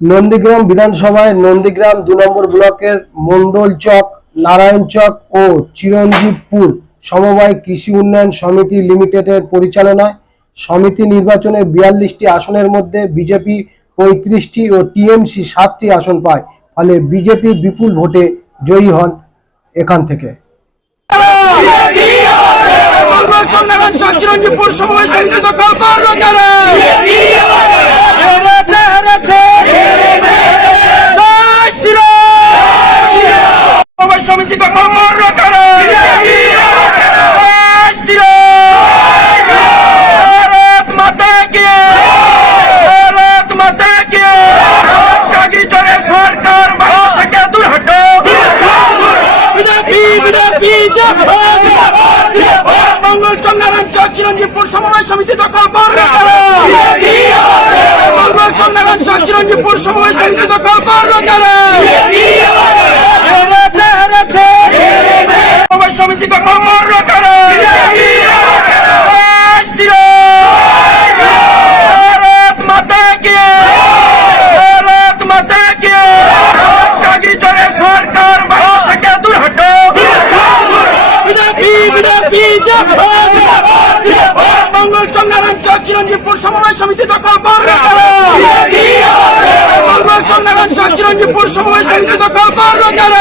নন্দীগ্রাম বিধানসভায় নন্দীগ্রাম দু নম্বর ব্লকের মন্ডল চক নারায়ণ চক ও চিরঞ্জীবপুর সমবায় কৃষি উন্নয়ন সমিতি লিমিটেডের পরিচালনায় সমিতি নির্বাচনে বিয়াল্লিশটি আসনের মধ্যে বিজেপি পঁয়ত্রিশটি ও টিএমসি সাতটি আসন পায় ফলে বিজেপি বিপুল ভোটে জয়ী হন এখান থেকে সমিতি দখল করল কেন হেরেছে, হেরেছে। জয় জিন্দাবাদ মঙ্গল চন্দ্রায়ণ চক চিরঞ্জীবপুর সমবায় সমিতি দখল করবে মঙ্গল চন্দ্রায়ণ চিরঞ্জীবপুর সমবায় সমিতি দখল করল কেন করল কেন জয় শ্রীরাম। ভারত মাতা কি ভারত মাতা কি চাকরি চলে, সরকার ভারত থেকে দূর হটো। বিজেপি বিজেপি মঙ্গল চন্দ্রায়ণ চক চিরঞ্জীবপুর সমবায় সমিতি দখল করবে মঙ্গল চন্দ্রায়ণ চক চিরঞ্জীবপুর সমবায় সমিতি দখল করল কেন